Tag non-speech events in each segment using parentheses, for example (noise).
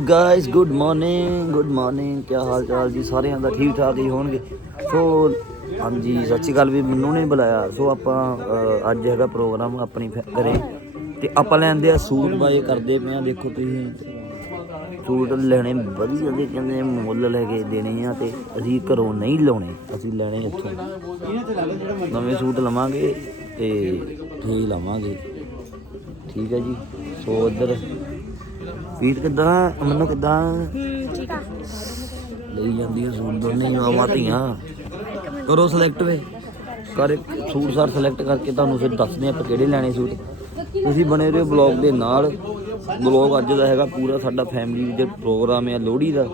Guys good morning good morning ਕੀ ਹਾਲ ਚਾਲ ਜੀ? ਸਾਰਿਆਂ ਦਾ ਠੀਕ ਠਾਕ ਹੀ ਹੋਣਗੇ। ਸੋ ਹਾਂਜੀ, ਸਤਿ ਸ਼੍ਰੀ ਅਕਾਲ ਵੀ, ਮੈਨੂੰ ਨੇ ਬੁਲਾਇਆ। ਸੋ ਆਪਾਂ ਅੱਜ ਹੈਗਾ ਪ੍ਰੋਗਰਾਮ ਆਪਣੀ ਫੈ- ਘਰੇ। ਤੇ ਆਪਾਂ ਲੈਂਦੇ ਆ ਸੂਟ, ਬਾਏ ਕਰਦੇ ਪਏ ਆ। ਦੇਖੋ ਤੁਸੀਂ, ਸੂਟ ਲੈਣੇ ਵਧੀਆ ਦੇ ਕਹਿੰਦੇ ਮੁੱਲ ਲੈ ਕੇ ਦੇਣੇ ਆ ਤੇ ਅਸੀਂ ਘਰੋਂ ਨਹੀਂ ਲਾਉਣੇ। ਅਸੀਂ ਲੈਣੇ ਇੱਥੋਂ। ਨਵੇਂ ਸੂਟ ਲਵਾਂਗੇ ਤੇ ਠੀਕ ਲਵਾਂਗੇ। ਠੀਕ ਹੈ ਜੀ? ਸੋ ਇੱਧਰ ਫੀਟ ਕਿੱਦਾਂ? ਮੈਨੂੰ ਕਿੱਦਾਂ? ਲਈ ਜਾਂਦੀ ਹੈ ਸੂਟ ਦੋਨੇ ਮਾਵਾਂ ਧੀਆਂ। ਕਰੋ ਸਿਲੈਕਟ ਵੇ। ਕਰ ਇੱਕ ਸੂਟ ਸਾਰ ਸਿਲੈਕਟ ਕਰਕੇ ਤੁਹਾਨੂੰ ਫਿਰ ਦੱਸਦੇ ਆਪਾਂ ਕਿਹੜੇ ਲੈਣੇ ਸੂਟ। ਤੁਸੀਂ ਬਣੇ ਰਹੋ ਬਲੌਗ ਦੇ ਨਾਲ। ਬਲੌਗ ਅੱਜ ਦਾ ਹੈਗਾ ਪੂਰਾ ਸਾਡਾ ਫੈਮਿਲੀ ਦੇ ਪ੍ਰੋਗਰਾਮ ਹੈ ਲੋਹੜੀ ਦਾ।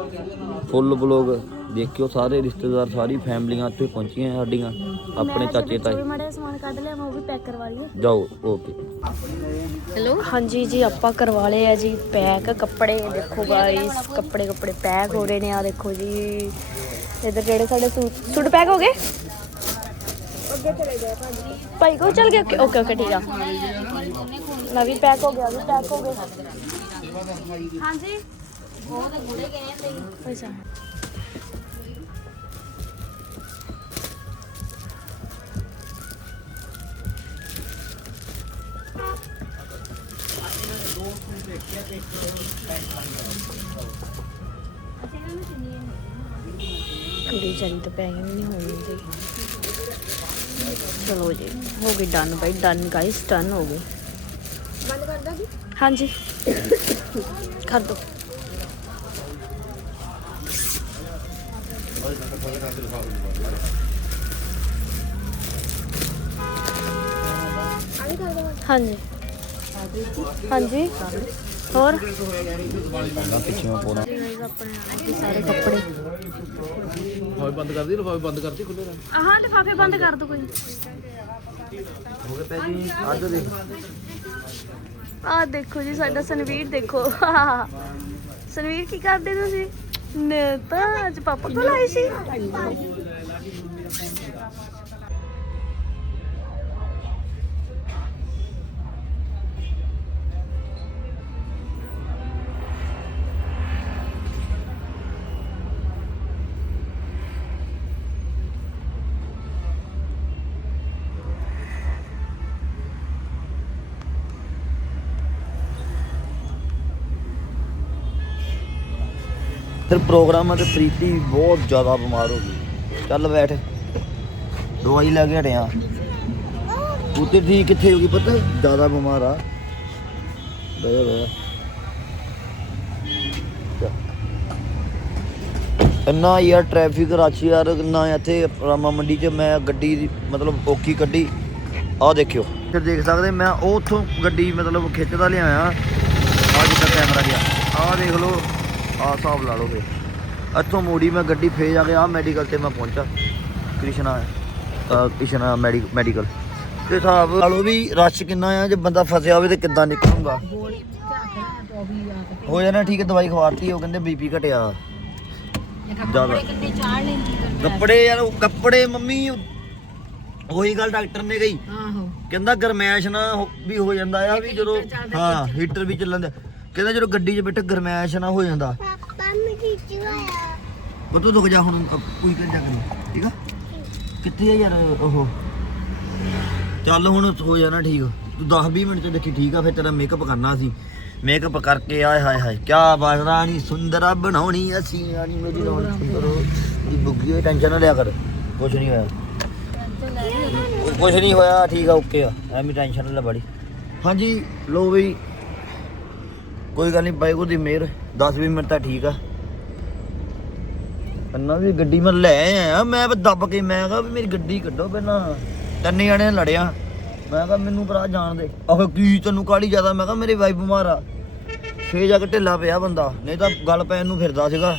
ਫੁੱਲ ਬਲੌਗ ਦੇਖਿਓ ਸਾਰੇ ਰਿਸ਼ਤੇਦਾਰ ਸਾਰੀ ਫੈਮਲੀਆਂ ਇੱਥੇ ਪਹੁੰਚੀਆਂ ਸਾਡੀਆਂ ਆਪਣੇ ਚਾਚੇ ਤਾਏ। ਮਾੜਾ ਸਮਾਨ ਕੱਢ ਲਿਆ ਮੈਂ ਉਹ ਵੀ ਪੈਕ ਕਰਵਾ ਲਈਏ। ਜਾਓ ਓਕੇ ਹੈਲੋ? ਹਾਂਜੀ ਜੀ ਆਪਾਂ ਕਰਵਾ ਲਏ ਆ ਜੀ ਪੈਕ ਕੱਪੜੇ। ਦੇਖੋ ਗਾਇਸ ਕੱਪੜੇ ਕੱਪੜੇ ਪੈਕ ਹੋ ਰਹੇ ਨੇ ਆ ਦੇਖੋ ਜੀ। ਇਧਰ ਜਿਹੜੇ ਸਾਡੇ ਸੂਟ ਸੂਟ ਪੈਕ ਹੋ ਗਏ? ਅੱਗੇ ਚਲੇ ਗਏ ਭਾਜੀ ਭਾਈ ਕੋ ਚਲ ਗਏ? ਓਕੇ ਓਕੇ ਠੀਕ ਆ। ਨਾ ਵੀ ਪੈਕ ਹੋ ਗਿਆ ਵੀ ਪੈਕ ਹੋ ਗਏ। ਹਾਂਜੀ। ਉਹ ਤਾਂ ਗੁੜੇ ਗਏ ਨੇ ਅੱਛਾ ਕੁੜੀ ਚਾਰੀ ਤਾਂ ਪੈਕਿੰਗ ਨਹੀਂ ਹੋਣੀ ਜੀ ਚਲੋ ਜੀ ਹੋ ਗਈ ਡਨ ਬਾਈ ਡਨ ਗਾਇਸ ਡਨ ਹੋ ਗਏ ਬੰਦ ਕਰ ਦੋਗੀ? ਹਾਂਜੀ। ਕਰ ਦੋ। ਹਾਂਜੀ। ਹਾਂਜੀ। ਹੋਰ? ਪਿੱਛੇ ਪੋਣਾ ਆਪਣੇ ਆਪ ਸਾਰੇ ਕੱਪੜੇ ਲਿਫਾਫੇ ਬੰਦ ਕਰਦੀ ਲਿਫਾਫੇ ਬੰਦ ਕਰਤੀ ਖੁੱਲੇ ਰਹਿਣ। ਆਹਾਂ ਲਿਫਾਫੇ ਬੰਦ ਕਰ ਦੋ ਕੋਈ। ਹੋ ਗਏ ਪੈਜੀ ਅੱਜ ਦੇ ਆਹ ਦੇਖੋ ਜੀ ਸਾਡਾ ਸਨਵੀਰ ਦੇਖੋ। ਸਨਵੀਰ ਕੀ ਕਰਦੇ ਤੁਸੀਂ? ਨੇ ਤਾਂ ਅੱਜ ਪਾਪਾ ਕੋਲ ਆਈ ਸੀ। ਫਿਰ ਆ ਤੇ ਪ੍ਰੀਤੀ ਬਹੁਤ ਜ਼ਿਆਦਾ ਬਿਮਾਰ ਹੋ ਗਈ। ਚੱਲ ਬੈਠ। ਦਵਾਈ ਲੈ ਕੇ ਹਟਿਆ ਤੂੰ ਠੀਕ ਕਿੱਥੇ ਹੋ ਗਈ ਪਤਾ? ਜ਼ਿਆਦਾ ਬਿਮਾਰ ਆ। ਬੈ ਬੈ ਇੰਨਾ ਯਾਰ ਟ੍ਰੈਫਿਕ ਰਸ਼ ਯਾਰ ਨਾ ਇੱਥੇ ਰਾਮਾ ਮੰਡੀ 'ਚ ਮੈਂ ਗੱਡੀ ਦੀ ਮਤਲਬ ਔਖੀ ਕੱਢੀ। ਆਹ ਦੇਖਿਓ। ਤੇ ਦੇਖ ਸਕਦੇ ਮੈਂ ਉਹ ਉੱਥੋਂ ਗੱਡੀ ਮਤਲਬ ਖਿੱਚਦਾ ਲਿਆਇਆ। ਆ ਜਿੱਦਾਂ ਕੈਮਰਾ ਗਿਆ। ਆਹ ਦੇਖ ਲਓ। ਆਹ ਹਿਸਾਬ ਲਾ ਲਓ ਫੇ ਇੱਥੋਂ ਮੋੜੀ ਮੈਂ ਗੱਡੀ ਫੇਰ ਜਾ ਕੇ ਆਹ ਮੈਡੀਕਲ ਤੇ ਮੈਂ ਪਹੁੰਚਾ। ਕ੍ਰਿਸ਼ਨਾ ਕ੍ਰਿਸ਼ਨਾ ਮੈਡੀ ਮੈਡੀਕਲ ਤੇ ਹਿਸਾਬ ਲਾ ਲਓ ਵੀ ਰਸ਼ ਕਿੰਨਾ ਆ ਜੇ ਬੰਦਾ ਫਸਿਆ ਹੋਵੇ ਤੇ ਕਿੱਦਾਂ ਨਿਕਲੂਗਾ? ਹੋ ਜਾਣਾ ਠੀਕ ਹੈ ਦਵਾਈ ਖਵਾਤੀ ਉਹ ਕਹਿੰਦੇ ਬੀਪੀ ਘਟਿਆ। ਜ਼ਿਆਦਾ। ਕੱਪੜੇ ਯਾਰ ਉਹ ਕੱਪੜੇ ਮੰਮੀ ਉਹੀ ਗੱਲ ਡਾਕਟਰ ਨੇ ਕਹੀ। ਕਹਿੰਦਾ ਗਰਮੈਸ਼ ਨਾ ਵੀ ਹੋ ਜਾਂਦਾ ਆ ਵੀ ਜਦੋਂ ਹਾਂ ਹੀਟਰ ਵੀ ਚੱਲਣ ਦਾ ਕਹਿੰਦਾ ਜਦੋਂ ਗੱਡੀ 'ਚ ਬੈਠੇ ਗਰਮੈਸ਼ ਨਾ ਹੋ ਜਾਂਦਾ। ਉਹ ਤੂੰ ਰੁਕ ਜਾ ਹੁਣ ਕੋਈ ਕਰ ਜਾ ਠੀਕ ਆ? ਕਿੱਥੇ ਆ ਯਾਰ ਉਹ? ਚੱਲ ਹੁਣ ਹੋ ਜਾਣਾ ਠੀਕ। ਤੂੰ 10 20 ਮਿੰਟ ਚ ਦੇਖੀ ਠੀਕ ਆ ਫਿਰ ਤੇਰਾ ਮੇਕਅਪ ਕਰਨਾ ਸੀ। ਮੇਕਅਪ ਕਰਕੇ ਆਏ ਹਾਏ ਹਾਏ ਕੀ ਬਾਤ ਰਾਣੀ ਸੁੰਦਰਾ ਬਣਾਉਣੀ ਅਸੀਂ ਰਾਣੀ ਮੇਰੀ ਰਾਣੀ ਸੁੰਦਰ। ਦੀ ਬੁੱਗੀ ਹੋਈ ਟੈਨਸ਼ਨ ਨਾ ਲਿਆ ਕਰ ਕੁਝ ਨਹੀਂ ਹੋਇਆ। ਕੁਝ ਨਹੀਂ ਹੋਇਆ ਠੀਕ ਆ ਓਕੇ ਆ ਐਵੇਂ ਟੈਨਸ਼ਨ ਨਾ ਲੈ ਬੜੀ। ਹਾਂਜੀ ਲੋ ਬਈ ਕੋਈ ਗੱਲ ਨਹੀਂ ਬਾਈਗੋ ਦੀ ਮਿਹਰ 10 20 ਮਿੰਟ ਤਾਂ ਠੀਕ ਆ। ਅੰਨਾ ਵੀ ਗੱਡੀ ਮੈਂ ਲੈ ਆਇਆ, ਮੈਂ ਦੱਬ ਕੇ, ਮੈਂ ਕਿਹਾ ਵੀ ਮੇਰੀ ਗੱਡੀ ਕੱਢੋ ਪਹਿਲਾਂ। ਤਿੰਨ ਜਣੇ ਲੜਿਆ। ਮੈਂ ਕਿਹਾ ਮੈਨੂੰ ਭਰਾ ਜਾਣ ਦੇ। ਆਹੋ ਕੀ ਤੈਨੂੰ ਕਾਲੀ ਜ਼ਿਆਦਾ? ਮੈਂ ਕਿਹਾ ਮੇਰੇ ਵਾਈਫ ਬਿਮਾਰ ਆ। ਫੇਰ ਜਾ ਕੇ ਢਿੱਲਾ ਪਿਆ ਬੰਦਾ, ਨਹੀਂ ਤਾਂ ਗੱਲ ਪੈਣ ਨੂੰ ਫਿਰਦਾ ਸੀਗਾ।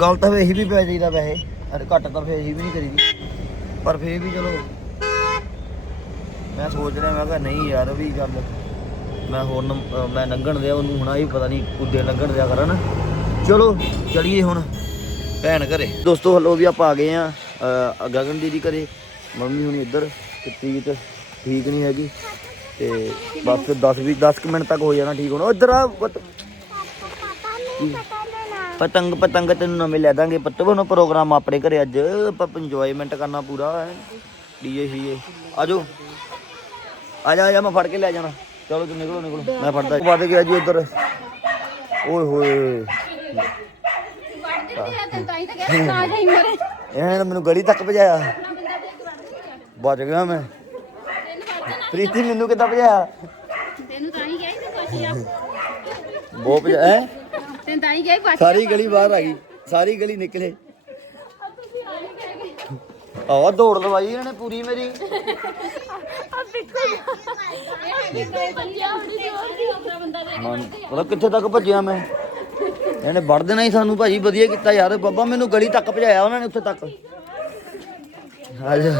ਗੱਲ ਤਾਂ ਵੇਹੀ ਵੀ ਪੈ ਜਾਈਦਾ ਵੈਸੇ। ਅਰੇ ਘੱਟ ਤਾਂ ਫੇਰ ਹੀ ਵੀ ਨਹੀਂ ਕਰੀਦੀ। ਪਰ ਫੇਰ ਵੀ ਚਲੋ। ਮੈਂ ਸੋਚ ਰਿਹਾ, ਮੈਂ ਕਿਹਾ ਨਹੀਂ ਯਾਰ ਵੀ ਗੱਲ। ਮੈਂ ਹੋਰ ਨੰਬ- ਮੈਂ ਲੰਘਣ ਦਿਆ ਉਹਨੂੰ, ਹੁਣ ਹੀ ਪਤਾ ਨਹੀਂ ਕੁੱਦੇ ਲੰਘਣ ਦਿਆ ਕਰਨ। ਚਲੋ, ਚਲੀਏ ਹੁਣ ਭੈਣ ਘਰੇ। ਦੋਸਤੋ, ਹਲੋ ਵੀ ਆਪਾਂ ਆ ਗਏ ਆ, ਅਹ ਗਗਨ ਦੀਦੀ ਘਰੇ। ਮੰਮੀ ਹੁਣੀ ਇੱਧਰ, ਤੇ ਪ੍ਰੀਤ ਠੀਕ ਨਹੀਂ ਹੈਗੀ। ਤੇ ਬਸ 10 ਵੀ 10 ਕੁ ਮਿੰਟ ਤੱਕ ਹੋ ਜਾਣਾ ਠੀਕ ਹੋਣਾ। ਇੱਧਰ ਆ, ਪੁੱਤ। ਪਤੰਗ ਪਤੰਗ ਤੈਨੂੰ ਨਵੇਂ ਲੈ ਦਾਂਗੇ। ਪੱਤੋ ਬਨੋ ਪ੍ਰੋਗਰਾਮ ਆਪਣੇ ਘਰੇ ਅੱਜ। ਆਪਾਂ ਇੰਜੋਇਮੈਂਟ ਕਰਨਾ ਪੂਰਾ, ਹੈ। ਡੀਜੇ ਸ਼ੀਏ ਆਜੋ। ਆ ਜਾ ਆ ਜਾ, ਮੈਂ ਫੜ ਕੇ ਲੈ ਜਾਣਾ। ਚਲੋ ਤੂੰ ਨਿਕਲੋ ਨਿਕਲੋ। ਮੈਂ ਫੜਦਾ। ਵੱਧ ਗਿਆ ਜੀ ਉਧਰ। ਓਏ ਹੋਏ। ਇਹਨੇ ਤਾਂ ਮੈਨੂੰ ਗਲੀ ਤੱਕ ਭਜਾਇਆ। ਬਚ ਗਿਆ ਮੈਂ। ਪ੍ਰੀਤੀ ਮੈਨੂੰ ਕਿੱਦਾਂ ਭਜਾਇਆ? ਤੈਨੂੰ ਤਾਂ ਹੀ ਗਿਆ ਸੀ ਕੁਛ ਆ ਬਹੁਤ ਭਜਾ ਹੈ? ਤੈਨੂੰ ਤਾਂ ਹੀ ਗਿਆ ਕੁਛ ਸਾਰੀ ਗਲੀ ਬਾਹਰ ਆ ਗਈ। ਸਾਰੀ ਗਲੀ ਨਿਕਲੇ। ਆਹ ਦੌੜ ਲਵਾਈ ਇਹਨਾਂ ਨੇ ਪੂਰੀ ਮੇਰੀ। ਪਤਾ ਕਿੱਥੇ ਤੱਕ ਭੱਜਿਆ ਮੈਂ? ਇਹਨੇ ਵੜ ਦੇਣਾ ਹੀ ਸਾਨੂੰ ਭਾਜੀ ਵਧੀਆ ਕੀਤਾ ਯਾਰ। ਬਾਬਾ ਮੈਨੂੰ ਗਲੀ ਤੱਕ ਭਜਾਇਆ ਉਹਨਾਂ ਨੇ ਉੱਥੇ ਤੱਕ। ਆ ਜਾ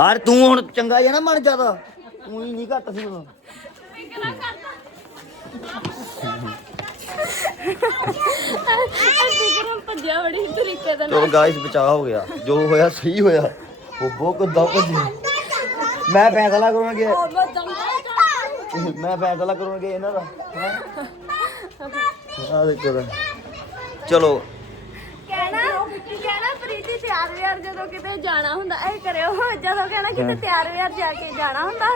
ਯਾਰ ਤੂੰ ਹੁਣ ਚੰਗਾ ਨਾ ਮਨ ਜ਼ਿਆਦਾ। ਤੂੰ ਹੀ ਨਹੀਂ ਘੱਟ ਸੀ ਉਦੋਂ ਭੱਜਿਆ ਬੜੀ ਤਰੀਕੇ ਦਾ ਚਲੋ ਗਾਇਸ ਬਚਾਅ ਹੋ ਗਿਆ। ਜੋ ਹੋਇਆ ਸਹੀ ਹੋਇਆ। ਬਹੁਤ ਕੁੱਦਾ ਭੱਜੇ ਮੈਂ ਫੈਸਲਾ ਕਰੂੰਗਾ ਮੈਂ ਫੈਸਲਾ ਕਰੂੰਗਾ ਇਹਨਾਂ ਦਾ ਆ ਦੇਖੋ ਤਾਂ। ਚਲੋ। ਕਹਿਣਾ ਕਹਿਣਾ ਪ੍ਰੀਤੀ ਤਿਆਰ ਵਿਆਰ ਜਦੋਂ ਕਿਤੇ ਜਾਣਾ ਹੁੰਦਾ ਇਹ ਕਰਿਓ। ਜਦੋਂ ਕਹਿਣਾ ਕਿਤੇ ਤਿਆਰ ਵਿਆਰ ਜਾ ਕੇ ਜਾਣਾ ਹੁੰਦਾ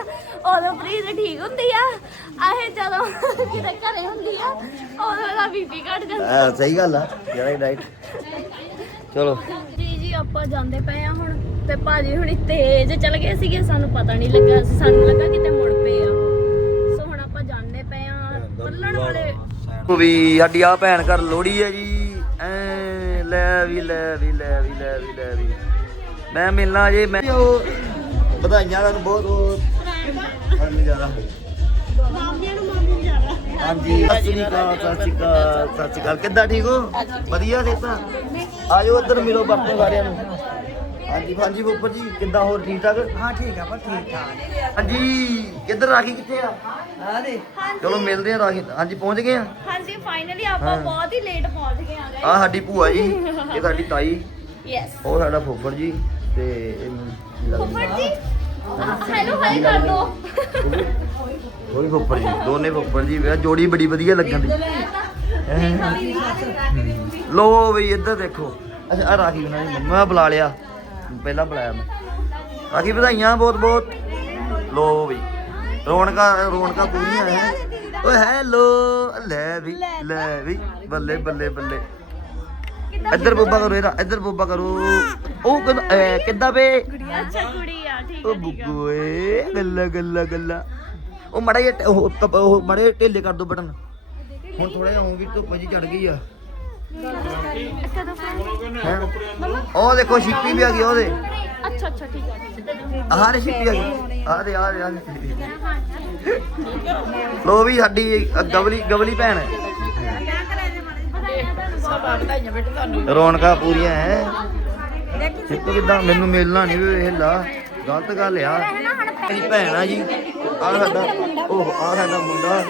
ਉਦੋਂ ਪ੍ਰੀਤ ਠੀਕ ਹੁੰਦੀ ਆ। ਆਹੇ ਜਦੋਂ ਕਿਤੇ ਘਰੇ ਹੁੰਦੀ ਆ ਉਦੋਂ ਦਾ ਬੀਪੀ ਘਟ ਜਾਂਦਾ ਆ। ਸਹੀ ਗੱਲ ਆ। ਯਾਰ ਰਾਈਟ ਚਲੋ। ਜੀ ਜੀ ਆਪਾਂ ਜਾਂਦੇ ਪਏ ਆ ਹੁਣ। ਤੇ ਭਾਜੀ ਹੁਣੀ ਤੇਜ਼ ਚੱਲ ਗਏ ਸੀਗੇ ਸਾਨੂੰ ਪਤਾ ਨਹੀਂ ਲੱਗਾ ਸਾਨੂੰ ਲੱਗਾ ਕਿਤੇ ਮੁੜ ਪਏ ਆ। ਸੋ ਹੁਣ ਆਪਾਂ ਜਾਂਦੇ ਪਏ ਆ ਪੱਲਣ ਵਾਲੇ। ਉਹ ਵੀ ਸਾਡੀ ਆ ਭੈਣ ਘਰ ਲੋੜੀ ਹੈ ਜੀ। ਐ ਲੈ ਵੀ ਲੈ ਵੀ ਲੈ ਵੀ ਲੈ ਵੀ ਲੈ ਵੀ। ਮੈਂ ਮਿਲਣਾ ਜੇ ਮੈਂ ਉਹ ਵਧਾਈਆਂ ਤੁਹਾਨੂੰ ਬਹੁਤ ਬਹੁਤ ਜ਼ਿਆਦਾ ਹਾਂਜੀ ਸਤਿ ਸ਼੍ਰੀ ਅਕਾਲ ਸਤਿ ਸ਼੍ਰੀ ਅਕਾਲ ਸਤਿ ਸ਼੍ਰੀ ਅਕਾਲ ਕਿੱਦਾਂ ਠੀਕ ਹੋ? ਵਧੀਆ ਸੇ ਤਾਂ ਆਜੋ ਇੱਧਰ ਮਿਲੋ ਬਾਪੂ ਸਾਰਿਆਂ ਨੂੰ। ਹਾਂਜੀ ਹਾਂਜੀ ਉੱਪਰ ਜੀ ਕਿੱਦਾਂ ਹੋਰ ਠੀਕ ਠਾਕ? ਹਾਂ ਠੀਕ ਆ ਪਰ ਠੀਕ ਠਾਕ। ਹਾਂਜੀ ਕਿੱਧਰ ਰਾਖੀ ਕਿੱਥੇ ਆ? ਆ ਦੇ। ਚਲੋ ਮਿਲਦੇ ਆ ਰਾਖੀ। ਹਾਂਜੀ ਪਹੁੰਚ ਗਏ ਆ? ਹਾਂਜੀ ਫਾਈਨਲੀ ਆਪਾਂ ਬਹੁਤ ਹੀ ਲੇਟ ਪਹੁੰਚ ਗਏ ਆ ਆ ਸਾਡੀ ਭੂਆ ਜੀ ਇਹ ਸਾਡੀ (laughs) ਤਾਈ। ਯੈਸ ਉਹ ਸਾਡਾ ਫੁੱਫੜ ਜੀ ਤੇ ਇਹ ਫੁੱਫੜ ਜੀ ਹੈਲੋ ਹਾਈ ਕਰ ਦੋ। ਕੋਈ ਫੁੱਫੜ ਜੀ ਦੋਨੇ ਫੁੱਫੜ ਜੀ ਵੇ ਜੋੜੀ ਬੜੀ ਵਧੀਆ ਲੱਗਣ ਦੀ। ਲੋ ਬਈ ਇੱਧਰ ਦੇਖੋ। ਅੱਛਾ ਆ ਰਾਖੀ ਉਹਨਾਂ ਮੰਮਾ ਬੁਲਾ ਲਿਆ। ਪਹਿਲਾਂ ਬੁਲਾਇਆ ਮੈਂ। ਰਾਖੀ ਵਧਾਈਆਂ ਬਹੁਤ ਬਹੁਤ। ਲੋ ਬਈ ਰੌਣਕਾਂ ਰੌਣਕਾਂ ਪੂਰੀਆਂ ਹੈ ਓਏ ਹੈਲੋ ਲੈ ਵੀ ਲੈ ਵੀ ਬੱਲੇ ਬੱਲੇ ਬੱਲੇ। ਇੱਧਰ ਬੋਬਾ ਕਰੋ ਇਹਦਾ ਇੱਧਰ ਬੋਬਾ ਕਰੋ। ਉਹ ਕਿੱਦਾਂ ਵੇ ਅੱਛਾ ਕੁੜੀ ਆ ਠੀਕ ਉਹ ਬੁੱਗੋਏ ਗੱਲਾ ਗੱਲਾ ਗੱਲਾ। ਉਹ ਮੜਾ ਜਿਹਾ ਉਹ ਮੜੇ ਢੇਲੇ ਕਰ ਦੋ ਬਟਨ। ਹੁਣ ਥੋੜਾ ਜਿਹਾ ਹੋਂ ਵੀ ਧੁੱਪ ਜੀ ਚੜ ਗਈ ਆ। ਹੈਂ? ਉਹ ਦੇਖੋ ਛਿੱਪੀ ਵੀ ਆ ਗਈ ਉਹਦੇ। ਅੱਛਾ ਅੱਛਾ ਠੀਕ ਆ ਠੀਕ ਆ। ਆਹ ਦੇ ਛਿੱਪੀ ਆ ਗਈ। ਆ ਦੇ ਆ ਦੇ ਆ ਦੇ। ਲੋ ਵੀ ਸਾਡੀ ਅ, ਗਵਲੀ ਗਵਲੀ ਭੈਣ। ਹੈ ਰੌਣਕਾਂ ਪੂਰੀਆਂ ਹੈ ਛਿੱਪੀ ਕਿਦਾਂ? ਮੈਨੂੰ ਮਿਲਣਾ ਨਹੀਂ ਵੇ ਹਿੱਲਾ ਗਲਤ ਗੱਲ ਆ। ਮੇਰੀ ਭੈਣ ਆ ਜੀ। ਆ ਸਾਡਾ ਉਹ ਆ ਸਾਡਾ ਮੁੰਡਾ।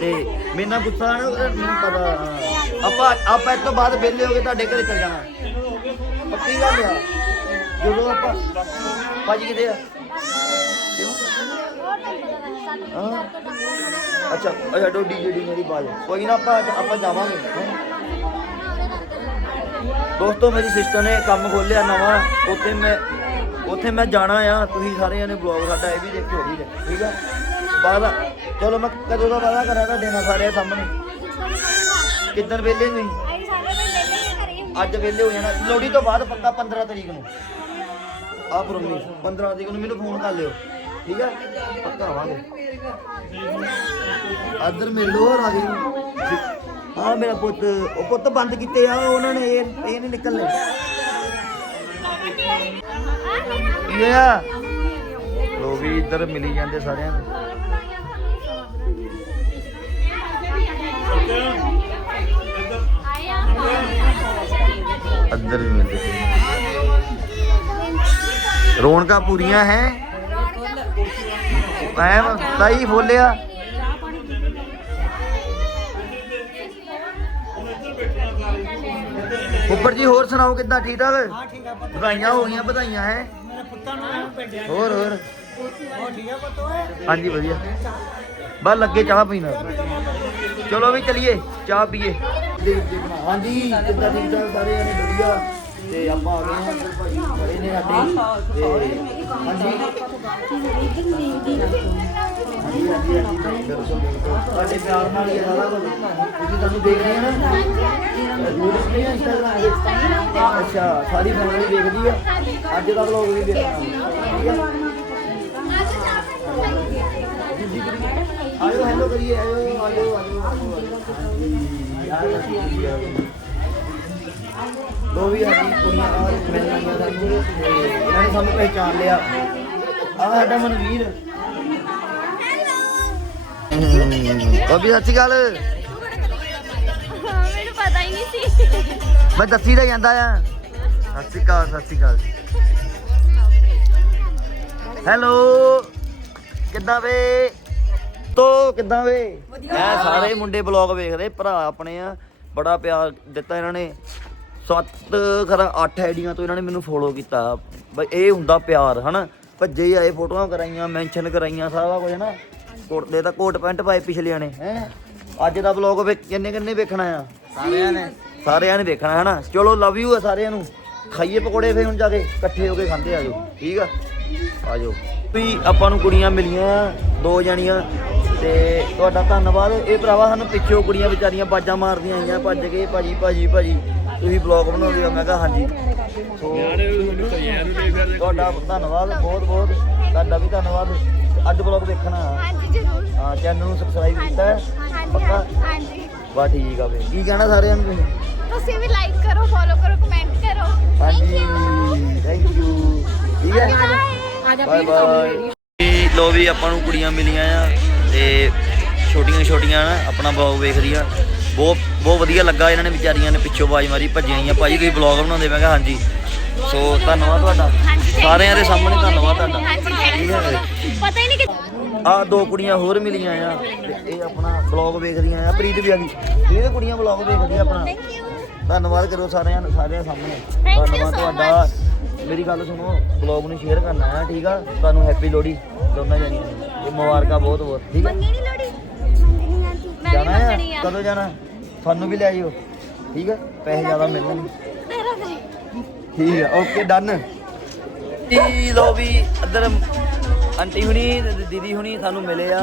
ਤੇ ਮੇਰੇ ਨਾਲ ਗੁੱਸਾ ਨਾ ਉਹਦਾ ਮੈਨੂੰ ਪਤਾ। ਹਾਂ। ਆਪਾਂ ਆਪਾਂ ਇਸ ਤੋਂ ਬਾਅਦ ਵਿਹਲੇ ਹੋ ਕੇ ਤੁਹਾਡੇ ਘਰੇ ਚੱਲ ਜਾਣਾ। ਪੱਕੀ ਗੱਲ ਆ। ਜਦੋਂ ਆਪਾਂ ਭਾਜੀ ਕਿਤੇ ਆ। ਹਾਂ। ਅੱਛਾ ਅੱਛਾ ਡੋ ਜਿਹੜੀ ਮੇਰੀ ਬਾਜ। ਕੋਈ ਨਾ ਆਪਾਂ ਆਪਾਂ ਜਾਵਾਂਗੇ। ਦੋਸਤੋ, ਮੇਰੀ ਸਿਸਟਰ ਨੇ ਕੰਮ ਖੋਲਿਆ ਨਵਾਂ। ਉੱਥੇ ਮੈਂ ਉੱਥੇ ਮੈਂ ਜਾਣਾ ਆ। ਤੁਸੀਂ ਸਾਰਿਆਂ ਜਣੇ ਬਲੌਗ ਸਾਡਾ ਇਹ ਵੀ ਦੇਖਿਓ ਵੀ ਠੀਕ ਆ? ਬਾਅਦ ਚਲੋ, ਮੈਂ ਕਦੋਂ ਦਾ ਵਾਅਦਾ ਕਰਾਂ ਤੁਹਾਡੇ ਨਾਲ ਸਾਰੇ ਸਾਹਮਣੇ? ਕਿੱਦਣ ਵੇਲੇ ਨਹੀਂ ਅੱਜ ਵੇਲੇ ਹੋ ਜਾਣਾ। ਲੋੜੀ ਤੋਂ ਬਾਅਦ ਪੱਕਾ 15 ਤਰੀਕ ਨੂੰ। ਆ ਪ੍ਰੋਮਿਸ 15 ਤਰੀਕ ਨੂੰ ਮੈਨੂੰ ਫੋਨ ਕਰ ਲਿਓ। ਠੀਕ ਆ? ਪੱਕਾ ਆਵਾਂਗੇ। ਆਦਰ ਮਿਲ ਰਾਜੀ ਨੂੰ। ਆ ਮੇਰਾ ਪੁੱਤ ਉਹ ਪੁੱਤ ਬੰਦ ਕੀਤੇ ਆ ਉਹਨਾਂ ਨੇ ਇਹ ਇਹ ਨਹੀਂ ਨਿਕਲਨੇ ਹੋਇਆ ਲੋ ਵੀ ਇੱਧਰ ਮਿਲੀ ਜਾਂਦੇ ਸਾਰਿਆਂ ਨੂੰ। ਅੰਦਰ ਵੀ ਮਿਲਦੇ ਰੌਣਕਾਂ ਪੂਰੀਆਂ ਹੈ ਐ ਤਾਈ ਬੋਲਿਆ ਉੱਪਰ ਜੀ ਹੋਰ ਸੁਣਾਓ ਕਿੱਦਾਂ ਠੀਕ ਠਾਕ ਹਾਂ ਠੀਕ ਆ ਪੁੱਤ ਵਧਾਈਆਂ ਹੋ ਗਈਆਂ ਵਧਾਈਆਂ ਹੈ ਮੇਰੇ ਪੁੱਤਾਂ ਨੂੰ ਭੇਜਿਆ ਹੋਰ ਹੋਰ ਉਹ ਠੀਕ ਆ ਪੁੱਤ ਓਏ ਹਾਂਜੀ ਵਧੀਆ ਬਸ ਲੱਗੇ ਚਾਹ ਪੀਣਾ। ਚਲੋ ਵੀ ਚਲੀਏ, ਚਾਹ ਪੀਏ। ਹਾਂਜੀ, ਕਿੱਦਾਂ ਠੀਕ ਠਾਕ ਸਾਰੇ ਜਣੇ? ਵਧੀਆ। ਤੇ ਆਪਾਂ ਆ ਗਏ ਹਾਂ, ਭਾਈ ਖੜੇ ਨੇ ਸਾਡੇ। ਤੇ ਹਾਂਜੀ। ਹਾਂਜੀ ਹਾਂਜੀ ਹਾਂਜੀ ਬਿਲਕੁਲ ਬਿਲਕੁਲ। ਤੁਹਾਡੇ ਪਿਆਰ ਨਾਲ ਹੀ ਆ ਸਾਰਾ ਕੁਝ। ਤੁਸੀਂ ਤੁਹਾਨੂੰ ਦੇਖਦੇ ਆ ਨਾ? YouTube ਤੇ ਇੰਸਟਾਗ੍ਰਾਮ ਤੇ ਅੱਛਾ, ਸਾਰੀ ਫੈਮਿਲੀ ਦੇਖਦੀ ਆ। ਅੱਜ ਦਾ ਵਲੌਗ ਵੀ ਦੇਖਣਾ। ਠੀਕ ਆ। ਆਇਓ ਹੈਲੋ ਕਰੀਏ ਆਇਓ ਆਇਓ ਆਇਓ ਲੋ ਵੀ ਸਾਡੀ ਕੁੜੀਆਂ ਆ ਮਿਲ ਰਹੀਆਂ ਸਾਨੂੰ। ਇਹਨਾਂ ਨੇ ਸਾਨੂੰ ਪਹਿਚਾਨ ਲਿਆ। ਆ ਸਾਡਾ ਮਨਵੀਰ। ਬਾਬੀ ਸਤਿ ਸ਼੍ਰੀ ਅਕਾਲ। ਮੈਨੂੰ ਪਤਾ ਹੀ ਨਹੀਂ ਸੀ। ਮੈਂ ਦੱਸੀ ਤਾਂ ਜਾਂਦਾ ਆ। ਸਤਿ ਸ਼੍ਰੀ ਅਕਾਲ ਸਤਿ ਸ਼੍ਰੀ ਅਕਾਲ ਹੈਲੋ ਕਿੱਦਾਂ ਵੇ? ਤੋ ਕਿੱਦਾਂ ਵੇ? ਇਹ ਸਾਰੇ ਮੁੰਡੇ ਬਲੌਗ ਵੇਖਦੇ ਭਰਾ ਆਪਣੇ ਆ ਬੜਾ ਪਿਆਰ ਦਿੱਤਾ ਇਹਨਾਂ ਨੇ। ਸੱਤ ਖਰਾ 8 ਆਈਡੀਆਂ ਤੋਂ ਇਹਨਾਂ ਨੇ ਮੈਨੂੰ ਫੋਲੋ ਕੀਤਾ। ਬਈ ਇਹ ਹੁੰਦਾ ਪਿਆਰ ਹਨਾ? ਭੱਜੇ ਆਏ ਫੋਟੋਆਂ ਕਰਾਈਆਂ ਮੈਂਸ਼ਨ ਕਰਾਈਆਂ ਸਾਰਾ ਕੁਝ ਨਾ ਕੋਟ ਦੇ ਤਾਂ ਕੋਟ ਪੈਂਟ ਪਾਏ ਪਿਛਲਿਆਂ ਨੇ ਹੈ? ਅੱਜ ਦਾ ਬਲੌਗ ਵੇ ਕਿੰਨੇ ਕਿੰਨੇ ਵੇਖਣਾ ਆ? ਸਾਰਿਆਂ ਨੇ। ਸਾਰਿਆਂ ਨੇ ਵੇਖਣਾ ਹੈ ਨਾ ਚਲੋ ਲਵ ਯੂ ਆ ਸਾਰਿਆਂ ਨੂੰ। ਖਾਈਏ ਪਕੌੜੇ ਫੇ ਹੁਣ ਜਾ ਕੇ ਇਕੱਠੇ ਹੋ ਕੇ ਖਾਂਦੇ ਆ ਜਾਓ। ਠੀਕ ਆ? ਆ ਜਾਓ। ਵੀ ਆਪਾਂ ਨੂੰ ਕੁੜੀਆਂ ਮਿਲੀਆਂ ਦੋ ਜਣੀਆਂ। ਤੇ ਤੁਹਾਡਾ ਧੰਨਵਾਦ। ਇਹ ਭਰਾਵਾ ਸਾਨੂੰ ਪਿੱਛੋਂ ਕੁੜੀਆਂ ਵਿਚਾਰੀਆਂ ਬਾਜਾਂ ਮਾਰਦੀਆਂ ਆਈਆਂ ਭੱਜ ਕੇ ਭਾਜੀ ਭਾਜੀ ਭਾਜੀ। ਤੁਸੀਂ ਬਲੌਗ ਬਣਾਉਂਦੇ ਹੋ। ਮੈਂ ਕਿਹਾ ਹਾਂਜੀ। ਸੋ ਤੁਹਾਡਾ ਧੰਨਵਾਦ ਬਹੁਤ ਬਹੁਤ। ਤੁਹਾਡਾ ਵੀ ਧੰਨਵਾਦ। ਅੱਜ ਬਲੌਗ ਦੇਖਣਾ। ਹਾਂਜੀ ਜ਼ਰੂਰ। ਹਾਂ ਚੈਨਲ ਨੂੰ ਸਬਸਕ੍ਰਾਈਬ ਕੀਤਾ ਹੈ। ਪੱਕਾ? ਹਾਂਜੀ। ਬਾ ਠੀਕ ਆ ਬਈ। ਕੀ ਕਹਿਣਾ ਸਾਰਿਆਂ ਨੂੰ ਤੁਸੀਂ? ਤੁਸੀਂ ਵੀ ਲਾਈਕ ਕਰੋ ਫੋਲੋ ਕਰੋ ਕਮੈਂਟ ਕਰੋ। ਹਾਂਜੀ ਥੈਂਕ ਯੂ ਠੀਕ ਹੈ? ਬਾਏ ਬਾਏ ਲੋ ਵੀ ਆਪਾਂ ਨੂੰ ਕੁੜੀਆਂ ਮਿਲੀਆਂ ਆ। ਤੇ ਛੋਟੀਆਂ ਛੋਟੀਆਂ ਨਾ ਆਪਣਾ ਬਲੌਗ ਵੇਖਦੀਆਂ। ਬਹੁਤ ਬਹੁਤ ਵਧੀਆ ਲੱਗਾ ਇਹਨਾਂ ਨੇ ਵਿਚਾਰੀਆਂ ਨੇ ਪਿੱਛੋਂ ਆਵਾਜ਼ ਮਾਰੀ ਭੱਜੀਆਂ ਆਈਆਂ। ਭਾਜੀ ਤੁਸੀਂ ਬਲੌਗ ਬਣਾਉਂਦੇ? ਮੈਂ ਕਿਹਾ ਹਾਂਜੀ। ਸੋ ਧੰਨਵਾਦ ਤੁਹਾਡਾ। ਸਾਰਿਆਂ ਦੇ ਸਾਹਮਣੇ ਧੰਨਵਾਦ ਤੁਹਾਡਾ। ਪਤਾ ਹੀ ਨਹੀਂ ਕਿ ਆ ਦੋ ਕੁੜੀਆਂ ਹੋਰ ਮਿਲੀਆਂ ਆ ਤੇ ਇਹ ਆਪਣਾ ਬਲੌਗ ਵੇਖਦੀਆਂ ਆ। ਪ੍ਰੀਤ ਵੀ ਆ ਗਈ। ਇਹ ਕੁੜੀਆਂ ਬਲੌਗ ਵੇਖਦੀਆਂ ਆਪਣਾ। ਧੰਨਵਾਦ ਕਰੋ ਸਾਰਿਆਂ ਨੂੰ ਸਾਰਿਆਂ ਸਾਹਮਣੇ। ਧੰਨਵਾਦ ਤੁਹਾਡਾ। ਮੇਰੀ ਗੱਲ ਸੁਣੋ ਬਲੌਗ ਨੂੰ ਸ਼ੇਅਰ ਕਰਨਾ ਹੈ ਠੀਕ ਆ? ਤੁਹਾਨੂੰ ਹੈਪੀ ਲੋਹੜੀ ਦੋਨਾਂ ਜਣੀਆਂ ਨੂੰ। ਤੇ ਮੁਬਾਰਕਾਂ ਬਹੁਤ ਬਹੁਤ ਠੀਕ ਹੈ ਨਹੀਂ ਲੋੜੀ ਜਾਣਾ ਹੈ ਕਦੋਂ ਜਾਣਾ? ਤੁਹਾਨੂੰ ਵੀ ਲੈ ਆਇਓ ਠੀਕ ਹੈ ਪੈਸੇ ਜ਼ਿਆਦਾ ਮਿਲਣਗੇ। ਠੀਕ ਹੈ ਓਕੇ ਡਨ ਲੋ ਵੀ ਇੱਧਰ ਆਂਟੀ ਹੁਣੀ ਤੇ ਦੀਦੀ ਹੁਣੀ ਸਾਨੂੰ ਮਿਲੇ ਆ।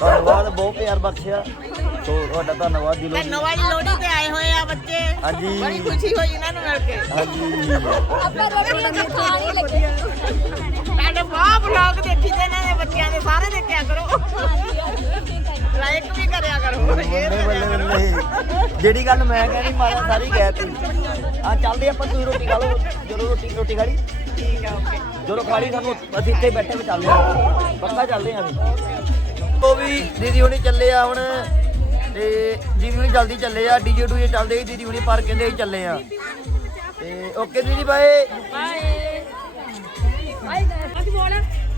ਧੰਨਵਾਦ ਬਹੁਤ ਪਿਆਰ ਬਖਸ਼ਿਆ। ਸੋ ਤੁਹਾਡਾ ਧੰਨਵਾਦ ਦਿਲੋਂ ਜੀ। ਵਾਲੀ ਲੋਹੜੀ ਤੇ ਆਏ ਹੋਏ ਆ ਬੱਚੇ। ਹਾਂਜੀ। ਬੜੀ ਖੁਸ਼ੀ ਹੋਈ ਇਹਨਾਂ ਨੂੰ ਮਿਲ ਕੇ। ਹਾਂਜੀ। ਆਪਾਂ ਰੋਟੀ ਲੱਗੇ ਖਾਣ ਹੀ ਲੱਗੇ। ਸਾਡੇ ਬਹੁਤ ਬਲੌਗ ਦੇਖੀ ਤੇ ਇਹਨਾਂ ਦੇ ਬੱਚਿਆਂ ਦੇ ਸਾਰੇ ਦੇਖਿਆ ਕਰੋ। ਲਾਈਕ ਵੀ ਕਰਿਆ ਕਰੋ ਬੱਲੇ ਬੱਲੇ ਬੱਲੇ ਜਿਹੜੀ ਗੱਲ ਮੈਂ ਕਹਿਣੀ ਮਾਰਾ ਸਾਰੀ ਕਹਿਤੀ ਆ ਚੱਲਦੇ ਆਪਾਂ ਤੁਸੀਂ ਰੋਟੀ ਖਾ ਲਓ ਜਦੋਂ ਰੋਟੀ ਰੋਟੀ ਖਾ ਲਈ ਠੀਕ ਆ ਓਕੇ ਜਦੋਂ ਖਾ ਲਈ ਸਾਨੂੰ ਅਸੀਂ ਇੱਥੇ ਬੈਠੇ ਵੀ ਚੱਲਦੇ ਆ। ਪੱਕਾ ਚੱਲਦੇ ਆ ਵੀ ਉਹ ਵੀ ਦੀਦੀ ਹੁਣੀ ਚੱਲੇ ਆ ਹੁਣ। ਤੇ ਦੀਦੀ ਹੁਣੀ ਜਲਦੀ ਚੱਲੇ ਆ ਡੀਜੇ ਟੂਜੇ ਚੱਲਦੇ ਸੀ, ਦੀਦੀ ਹੁਣੀ ਪਰ ਕਹਿੰਦੇ ਅਸੀਂ ਚੱਲੇ ਆ। ਤੇ ਓਕੇ ਦੀਦੀ ਬਾਏ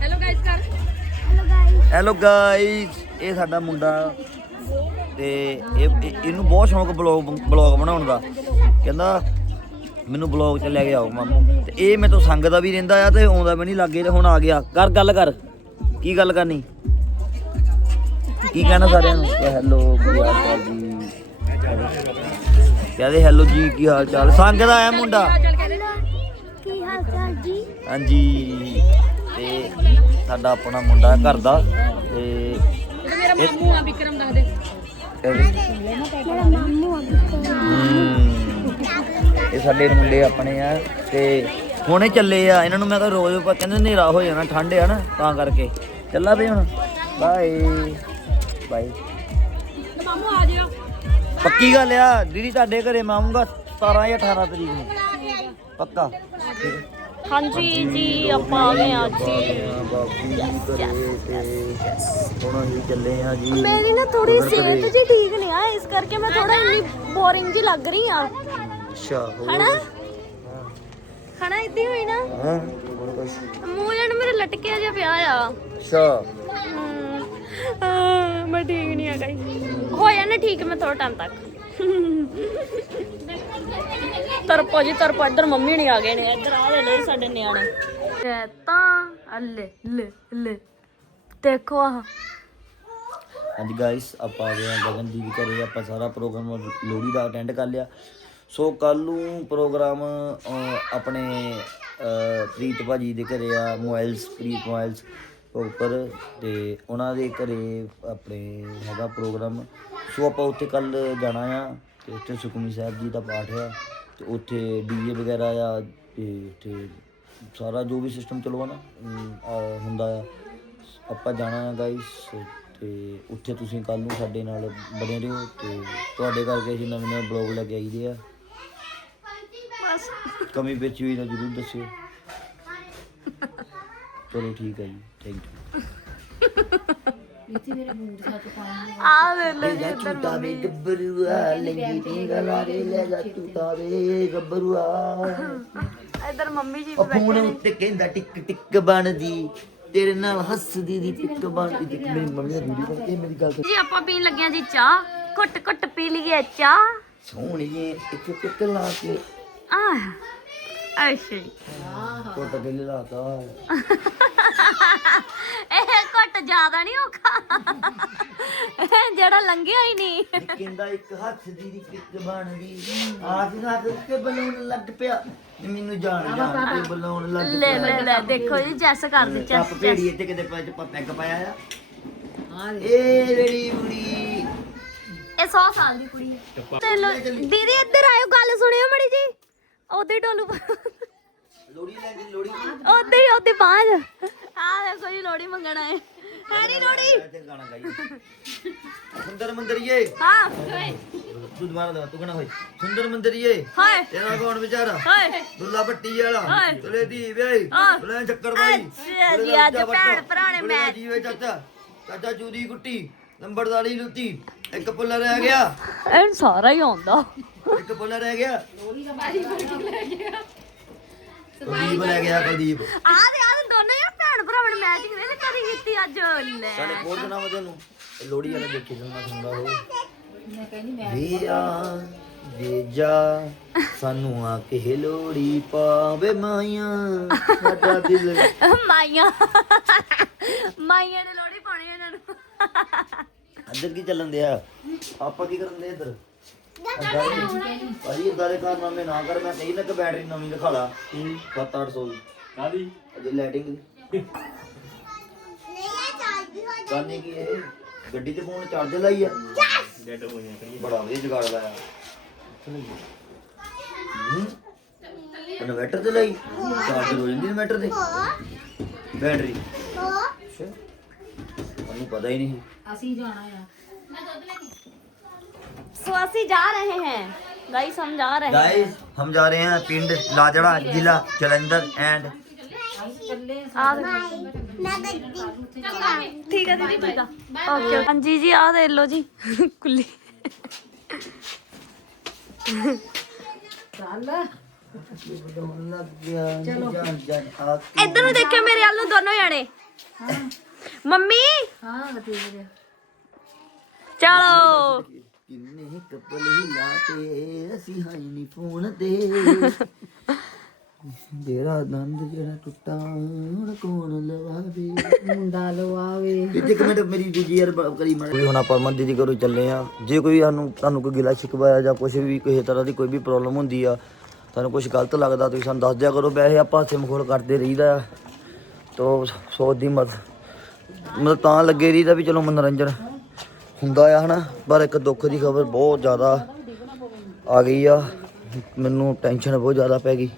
ਹੈਲੋ ਗਾਇਸ ਕਰ ਹੈਲੋ ਗਾਇਸ ਇਹ ਸਾਡਾ ਮੁੰਡਾ ਤੇ ਇਹ ਇਹਨੂੰ ਬਹੁਤ ਸ਼ੌਂਕ ਬਲੌਗ ਬਲੌਗ ਬਣਾਉਣ ਦਾ। ਕਹਿੰਦਾ ਮੈਨੂੰ ਬਲੌਗ 'ਚ ਲੈ ਕੇ ਆਓ ਮਾਮੂ। ਤੇ ਇਹ ਮੇਰੇ ਤੋਂ ਸੰਗ ਦਾ ਵੀ ਰਹਿੰਦਾ ਆ ਤੇ ਆਉਂਦਾ ਵੀ ਨਹੀਂ ਲੱਗੇ ਤੇ ਹੁਣ ਆ ਗਿਆ। ਕਰ, ਗੱਲ ਕਰ। ਕੀ ਗੱਲ ਕਰਨੀ? ਕੀ ਕਹਿਣਾ ਸਾਰਿਆਂ ਨੂੰ? ਹੈਲੋ ਕੀ ਹਾਲ ਚਾਲ ਜੀ? ਕਹਦੇ ਹੈਲੋ ਜੀ ਕੀ ਹਾਲ ਚਾਲ? ਸੰਗਦਾ ਆ ਮੁੰਡਾ। ਕੀ ਹਾਲ ਚਾਲ ਜੀ ਹਾਂਜੀ। ਤੇ ਸਾਡਾ ਆਪਣਾ ਮੁੰਡਾ ਹੈ ਘਰ ਦਾ। ਤੇ ਮੇਰਾ ਮਾਮੂ ਆ ਵਿਕਰਮ ਦੱਸ ਦੇ ਮੇਰਾ ਮਾਮੂ ਆ ਹਮ, ਇਹ ਸਾਡੇ ਮੁੰਡੇ ਆਪਣੇ ਆ। ਤੇ ਹੁਣੇ ਚੱਲੇ ਆ। ਇਹਨਾਂ ਨੂੰ ਮੈਂ ਕਿਹਾ ਰੋਜ਼ ਕਹਿੰਦੇ ਹਨੇਰਾ ਹੋ ਜਾਣਾ ਠੰਡ ਆ ਨਾ ਤਾਂ ਕਰਕੇ। ਚੱਲਾ ਵੀ ਹੁਣ। ਬਾਏ ਬਾਏ ਮਾਮੂ ਆ ਜਿਓ। ਪੱਕੀ ਗੱਲ ਆ ਦੀਦੀ ਤੁਹਾਡੇ ਘਰੇ ਮੈਂ ਆਉਂਗਾ 17 ਜਾਂ 18 ਤਰੀਕ ਨੂੰ। ਪੱਕਾ ਠੀਕ ਹੈ ਹਾਂਜੀ ਜੀ ਆਪਾਂ ਆ ਗਏ ਆ ਜੀ ਬਾਪੂ ਜੀ ਘਰੇ ਤੇ ਹੁਣ ਅਸੀਂ ਚੱਲੇ ਆ ਜੀ। ਮੇਰੀ ਨਾ ਥੋੜੀ ਘਰੇ। ਸਿਹਤ ਜੀ ਠੀਕ ਨਹੀਂ ਆ ਇਸ ਕਰਕੇ ਮੈਂ ਥੋੜਾ ਇੰਨੀ ਬੋਰਿੰਗ ਜੀ ਲੱਗ ਰਹੀ ਆ ਅੱਛਾ ਹੋਰ? ਹਨਾ? ਹਨਾ ਇੱਦੀ ਹੋਈ ਨਾ? ਹਾਂ? ਹੋਰ ਕੁਛ? ਮੂੰਹ ਜਣ ਮੇਰੇ ਲਟਕਿਆ ਜਿਹਾ ਪਿਆ ਆ। ਅੱਛਾ। ਹਮ, ਆ, ਮੈਂ ਠੀਕ ਨਹੀਂ ਆ ਗਈ ਹੋ ਜਾਣਾ ਠੀਕ ਮੈਂ ਥੋੜਾ ਟਾਈਮ ਤੱਕ। ਤਰਪੋ ਜੀ ਤਰਪੋ ਇੱਧਰ ਮੰਮੀ ਨਹੀਂ ਆ ਗਏ ਨੇ ਇੱਧਰ ਆ ਲੈ ਸਾਡੇ ਨਿਆਣੇ। ਤੇ ਤਾਂ ਅੱਲੇ ਲੈ ਲੈ। ਦੇਖੋ ਆਹ। ਹਾਂਜੀ ਗਾਇਸ ਆਪਾਂ ਆ ਗਏ ਹਾਂ ਗਗਨ ਦੀ ਵੀ ਘਰੇ ਆਪਾਂ ਸਾਰਾ ਪ੍ਰੋਗਰਾਮ ਲੋਹੜੀ ਦਾ ਅਟੈਂਡ ਕਰ ਲਿਆ। ਸੋ ਕੱਲ ਨੂੰ ਪ੍ਰੋਗਰਾਮ ਆਪਣੇ ਪ੍ਰੀਤ ਭਾਜੀ ਦੇ ਘਰੇ ਆ ਮੋਬਾਈਲਸ ਪ੍ਰੀਤ ਮੋਬਾਈਲਸ ਉੱਪਰ ਤੇ ਉਹਨਾਂ ਦੇ ਘਰੇ ਆਪਣੇ ਹੈਗਾ ਪ੍ਰੋਗਰਾਮ। ਸੋ ਆਪਾਂ ਉੱਥੇ ਕੱਲ ਜਾਣਾ ਆ ਤੇ ਉੱਥੇ ਸੁਖਮਨੀ ਸਾਹਿਬ ਜੀ ਦਾ ਪਾਠ ਆ ਤੇ ਉੱਥੇ ਡੀਜੇ ਵਗੈਰਾ ਆ ਤੇ ਉੱਥੇ ਸਾਰਾ ਜੋ ਵੀ ਸਿਸਟਮ ਚਲਵਾ ਨਾ ਅਮ, ਆ, ਹੁੰਦਾ ਆ। ਆਪਾਂ ਜਾਣਾ ਹੈ ਗਾਇਸ ਤੇ ਉੱਥੇ ਤੁਸੀਂ ਕੱਲ ਨੂੰ ਸਾਡੇ ਨਾਲ ਬਣੇ ਰਹੋ ਤੇ ਤੁਹਾਡੇ ਕਰਕੇ ਅਸੀਂ ਨਵੇਂ ਨਵੇਂ ਬਲੌਗ ਲੈ ਕੇ ਆਈਦੇ ਆ। ਕਮੀ ਪੇਚੀ ਹੋਈ ਤਾਂ ਜ਼ਰੂਰ ਦੱਸਿਓ। (laughs) ਚਲੋ ਠੀਕ ਹੈ ਜੀ। ਆ ਦੇ ਲੋ ਲੈ ਝੂਟਾ ਵੇ ਗੱਭਰੂਆ ਲੰਗੀ ਟਿੰਗਾ ਲਾਰੇ ਲੈ ਜਾ ਝੂਟਾ ਵੇ ਗੱਭਰੂਆ। ਇਧਰ ਮੰਮੀ ਜੀ ਉਹ ਫੋਨ ਉੱਤੇ ਕਹਿੰਦਾ ਟਿਕ ਟਿਕ ਬਣਦੀ ਤੇਰੇ ਨਾਲ ਹੱਸਦੀ ਦੀ ਟਿਕ ਬਣਦੀ। ਦੇਖ ਮੇਰੀ ਮੰਮੀ ਦਾ ਵੀਡੀਓ ਇਹ ਮੇਰੀ ਗੱਲ ਜੀ ਆਪਾਂ ਪੀਣ ਲੱਗਿਆ ਜੀ ਚਾਹ। ਘੁੱਟ ਘੁੱਟ ਪੀ ਲਈਏ ਚਾਹ। ਸੋਹਣੀਏ ਇੱਕ ਟਿਕ ਲਾ ਕੇ। ਆਹ ਅੱਛਾ ਜੀ। ਕੋਟ ਕੇ ਲਾਤਾ ਇਹ ਘੁੱਟ ਜ਼ਿਆਦਾ ਨਹੀਂ ਔਖਾ। ਜਿਹੜਾ ਲੰਘਿਆ ਹੀ ਨਹੀਂ। ਕਹਿੰਦਾ ਇੱਕ ਹੱਥ ਦੀ ਦੀ ਟਿਕ ਬਣਦੀ ਆਸ ਹੱਥ ਤੇ ਬਲੂਨ ਲੱਗ ਪਿਆ। ਤੇ ਮੈਨੂੰ ਜਾਣ ਜਾਣ ਤੇ ਬਲੂਨ ਲੱਗ ਲੈ ਪਿਆ। ਲੈ ਲੈ ਦੇਖੋ ਜੀ ਜੈਸ ਕਰਦੇ ਚੱਪ ਚੈਸ ਭੇੜੀਏ ਤੇ ਕਿਤੇ ਪੈ ਪੈਗ ਪਾਇਆ ਆ। ਇਹ ਜਿਹੜੀ ਬੁੜੀ ਇਹ 100 ਸਾਲ ਦੀ ਕੁੜੀ ਹੈ ਤੇ ਲੋ- ਦੀਦੀ ਇੱਧਰ ਆਇਓ ਗੱਲ ਸੁਣਿਓ ਮੜੀ ਜੀ ਉਹਦੇ ਡੋਲੂ ਲੋੜੀ ਲੈਂਦੀ ਲੋੜੀ ਉਹਦੇ ਹੀ ਉਹਦੀ ਬਾਂਝ ਆ ਦੇਖੋ ਜੀ ਲੋੜੀ ਮੰਗਣ ਹੈ ਨਹੀਂ ਲੋੜੀ ਤੇ ਗਾਣਾ ਗਾਈ। ਸੁੰਦਰ ਮੰਦਰੀਏ। ਹਾਂ। ਤੂੰ ਦੁਬਾਰਾ ਦਾ ਤੂੰ ਕਹਣਾ ਹੋਈ ਸੁੰਦਰ ਮੰਦਰੀਏ। ਹਾਏ। ਤੇਰਾ ਕੌਣ ਵਿਚਾਰਾ? ਹਾਏ। ਦੁੱਲਾ ਭੱਟੀ ਵਾਲਾ। ਹਾਏ। ਤੁਲੇ ਦੀ ਵਿਆਹੀ। ਹਾਂ। ਤੁਲੇ ਚੱਕਰ ਬਾਈ ਅੱਛਾ ਜੀ, ਅੱਜ ਭੈਣ ਭਰਾ ਨੇ ਮੈਚ- ਜੀਵੇ ਚਾਚਾ। ਚਾਚਾ ਚੂਦੀ ਕੁੱਟੀ। ਨੰਬਰਦਾਰੀ ਲੁੱਤੀ। ਇੱਕ ਪੁੱਲਾ ਰਹਿ ਗਿਆ। ਇਹ ਸਾਰਾ ਹੀ ਆਉਂਦਾ। ਇੱਕ ਪੁੱਲਾ ਰਹਿ ਗਿਆ। ਕੁਲਦੀਪ ਲੈ ਗਿਆ ਕੁਲਦੀਪ। ਆ ਦੇ ਆ ਦੇ ਦੋਨੋਂ ਯਾਰ ਭੈਣ ਭਰਾਵਾਂ ਨੇ ਮੈਚਿੰਗ ਵੇਲੇ ਕਰੀ ਕੀਤੀ ਅੱਜ? ਲੈ ਸਾਡੇ ਕੋਲ ਜਨਾ ਵਜੇ ਨੂੰ ਲੋੜੀ ਵਾਲੇ ਦੇਖੀ ਜਨਾ ਸੁਣਦਾ ਹੋ ਵੀਰਾ ਵੇਜਾ ਸਾਨੂੰ ਆ ਕੇ ਲੋੜੀ ਪਾਵੇ ਮਾਇਆ ਸਾਡਾ ਦਿਲ। ਮਾਈਆਂ। ਮਾਈਆਂ ਨੇ ਲੋੜੀ ਪਾਣੀ ਇਹਨਾਂ ਨੂੰ। ਅੰਦਰ ਕੀ ਚੱਲਣ ਦਿਆ? ਆਪਾਂ ਕੀ ਕਰਨ ਦੇ ਇੱਧਰ? ਭਾਈ ਇਦਾਰੇ ਕਾਰਨਾਮੇ ਨਾ ਕਰ ਮੈਂ ਕਹੀ ਨਾ ਕਿ ਬੈਟਰੀ ਨਵੀਂ ਦਿਖਾ ਲਾ। 7-800 ਦੀ। ਕਾਦੀ ਅਜੇ ਲਾਈਟਿੰਗ ਦੀ ਗਾਣੇ ਕੀ ਇਹ? ਗੱਡੀ ਤੇ ਫੋਨ ਚਾਰਜਰ ਲਾਈ ਆ। ਬੜਾ ਵਧੀਆ ਜੁਗਾੜ ਲਾਇਆ। ਹੂੰ। ਇਨਵਰਟਰ ਤੇ ਲਾਈ? ਚਾਰਜਰ ਹੋ ਜਾਂਦੀ ਇਨਵਰਟਰ ਤੇ। ਬੈਟਰੀ ਮੈਨੂੰ ਪਤਾ ਹੀ ਨਹੀਂ। सो ਅਸੀਂ ਜਾ ਰਹੇ हैं गाइस हम जा रहे हैं गाइस हम जा रहे हैं पिंड लाजड़ा जिला जलंधर एंड ਆ ਦੇਖੋ ਠੀਕ ਹੈ ਦੀਦੀ ਠੀਕ ਆ ਓਕੇ ਹਾਂਜੀ ਜੀ ਆ ਦੇ ਲਓ ਜੀ ਕੁੱਲੀ चलो जान जान आके ਇੱਧਰ ਨੂੰ ਦੇਖਿਓ ਮੇਰੇ ਵੱਲ ਨੂੰ ਦੋਨੋਂ ਜਣੇ ਮੰਮੀ ਚਲੋ ਕਿੰਨੇ ਕਪਲ ਹੀ ਲਾਤੇ ਅਸੀਂ ਹਾਈ ਨਹੀਂ ਫੋਨ ਤੇ। ਤੇਰਾ ਦੰਦ ਜਿਹੜਾ ਟੁੱਟਾ ਹੁਣ ਕੌਣ ਲਵਾਵੇ? ਮੁੰਡਾ ਲਵਾਵੇ। ਇੱਕ ਮਿੰਟ ਮੇਰੀ ਦੂਜੀ ਯਾਰ ਕਰੀ ਮੈਂ ਹੁਣ ਆਪਾਂ ਅਮਨ ਦੀਦੀ ਘਰੋਂ ਚੱਲੇ ਆ ਜੇ ਕੋਈ ਸਾਨੂੰ ਤੁਹਾਨੂੰ ਕੋਈ ਗਿਲਾ ਸ਼ਿਕਵਾ ਜਾਂ ਕੁਝ ਵੀ ਕਿਸੇ ਤਰ੍ਹਾਂ ਦੀ ਕੋਈ ਵੀ ਪ੍ਰੋਬਲਮ ਹੁੰਦੀ ਆ ਤੁਹਾਨੂੰ ਕੁਝ ਗਲਤ ਲੱਗਦਾ ਤੁਸੀਂ ਸਾਨੂੰ ਦੱਸ ਦਿਆ ਕਰੋ। ਵੈਸੇ ਆਪਾਂ ਹੱਥੇ ਮਖੌਲ ਕਰਦੇ ਰਹੀਦਾ। ਆ ਤੋ ਸੋਚ ਦੀ ਮਤ ਮਤਲਬ ਤਾਂ ਲੱਗੇ ਰਹੀਦਾ ਵੀ ਚਲੋ ਮਨੋਰੰਜਨ। ਹੁੰਦਾ ਆ, ਹਨਾ? ਪਰ ਇੱਕ ਦੁੱਖ ਦੀ ਖਬਰ ਬਹੁਤ ਜ਼ਿਆਦਾ ਆ ਗਈ ਆ। ਮੈਨੂੰ ਟੈਨਸ਼ਨ ਬਹੁਤ ਜ਼ਿਆਦਾ ਪੈ ਗਈ।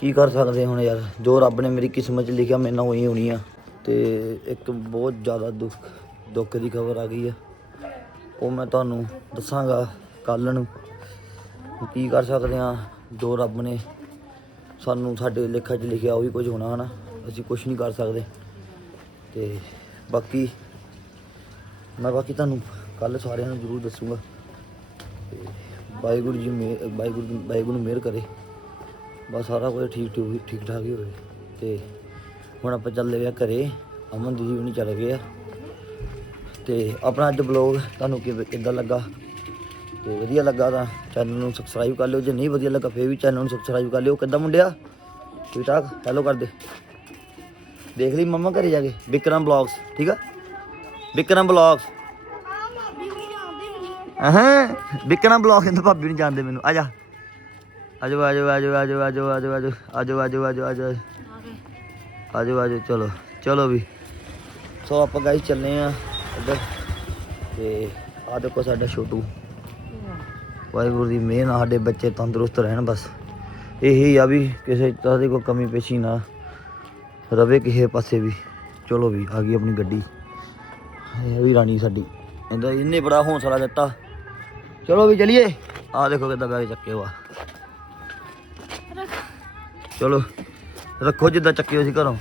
ਕੀ ਕਰ ਸਕਦੇ ਹੁਣ ਯਾਰ? ਜੋ ਰੱਬ ਨੇ ਮੇਰੀ ਕਿਸਮਤ 'ਚ ਲਿਖਿਆ, ਮੇਰੇ ਨਾਲ ਉਹੀ ਹੋਣੀ ਆ। ਤੇ ਇੱਕ ਬਹੁਤ ਜ਼ਿਆਦਾ ਦੁੱਖ ਦੁੱਖ ਦੀ ਖਬਰ ਆ ਗਈ ਆ। ਉਹ ਮੈਂ ਤੁਹਾਨੂੰ ਦੱਸਾਂਗਾ ਕੱਲ ਨੂੰ ਕੀ ਕਰ ਸਕਦੇ ਆ। ਜੋ ਰੱਬ ਨੇ ਸਾਨੂੰ ਸਾਡੇ ਲੇਖਾ 'ਚ ਲਿਖਿਆ, ਉਹ ਵੀ ਕੁਝ ਹੋਣਾ, ਹਨਾ? ਅਸੀਂ ਕੁਝ ਨਹੀਂ ਕਰ ਸਕਦੇ। ਤੇ ਬਾਕੀ ਮੈਂ ਬਾਕੀ ਤੁਹਾਨੂੰ ਕੱਲ ਸਾਰਿਆਂ ਨੂੰ ਜ਼ਰੂਰ ਦੱਸੂਗਾ। ਤੇ ਵਾਹਿਗੁਰੂ ਜੀ ਮੇ, ਵਾਹਿਗੁਰੂ ਵਾਹਿਗੁਰੂ ਮਿਹਰ ਕਰੇ। ਬਸ ਸਾਰਾ ਕੁਝ ਠੀਕ ਠੂਕ ਠੀਕ ਠਾਕ ਹੀ ਹੋਵੇ। ਤੇ ਹੁਣ ਆਪਾਂ ਚੱਲਦੇ ਗਏ ਘਰੇ। ਅਮਨ ਦੀਦੀ ਵੀ ਨਹੀਂ ਚੱਲ ਗਏ ਆ। ਤੇ ਆਪਣਾ ਅੱਜ ਬਲੌਗ ਤੁਹਾਨੂੰ ਕਿਵੇਂ, ਕਿੱਦਾਂ ਲੱਗਾ? ਤੇ ਵਧੀਆ ਲੱਗਾ ਤਾਂ ਚੈਨਲ ਨੂੰ ਸਬਸਕ੍ਰਾਈਬ ਕਰ ਲਿਓ। ਜੇ ਨਹੀਂ ਵਧੀਆ ਲੱਗਾ, ਫੇਰ ਵੀ ਚੈਨਲ ਨੂੰ ਸਬਸਕ੍ਰਾਈਬ ਕਰ ਲਿਓ। ਕਿੱਦਾਂ ਮੁੰਡਿਆ? ਠੀਕ ਠਾਕ? ਹੈਲੋ ਕਰ ਦੇ ਦੇਖ ਲਈ ਮੰਮਾ ਘਰੇ ਜਾ ਕੇ। ਵਿਕਰਮ ਬਲੌਗਸ ਠੀਕ ਆ? ਵਿਕਰਮ ਬਲੌਗਸ ਹਾਂ ਵਿਕਣਾ ਬਲੌਗ ਕਹਿੰਦਾ ਭਾਬੀ ਨੂੰ ਜਾਣਦੇ ਮੈਨੂੰ ਆ ਜਾ ਆਜੋ ਆਜੋ ਆਜੋ ਆਜੋ ਆਜੋ ਆਜੋ ਆਜੋ ਆਜੋ ਆਜੋ ਆਜੋ ਆਜੋ ਆਜੋ ਆਜੋ ਚਲੋ ਚਲੋ ਵੀ ਸੋ ਆਪਾਂ ਗਾਇਸ ਚੱਲੇ ਆ ਇੱਧਰ ਤੇ ਆ ਦੇਖੋ ਸਾਡਾ ਛੋਟੂ ਵਾਹਿਗੁਰੂ ਦੀ ਮਿਹਰ ਨਾਲ ਸਾਡੇ ਬੱਚੇ ਤੰਦਰੁਸਤ ਰਹਿਣ ਬਸ ਇਹੀ ਆ ਵੀ ਕਿਸੇ ਤਰ੍ਹਾਂ ਦੀ ਕੋਈ ਕਮੀ ਪੇਸ਼ੀ ਨਾ ਰਵੇ ਕਿਸੇ ਪਾਸੇ ਵੀ ਚਲੋ ਵੀ ਆ ਗਈ ਆਪਣੀ ਗੱਡੀ ਇਹ ਵੀ ਰਾਣੀ ਸਾਡੀ। ਇਹਦਾ ਇਹਨੇ ਬੜਾ ਹੌਸਲਾ ਦਿੱਤਾ। ਚਲੋ ਵੀ ਚਲੀਏ। ਆ ਦੇਖੋ ਕਿੱਦਾਂ ਬੈਗ ਚੱਕੇ ਹੋਆ ਚਲੋ ਰੱਖੋ ਜਿੱਦਾਂ ਚੱਕੇ ਹੋ ਸੀ ਘਰੋਂ।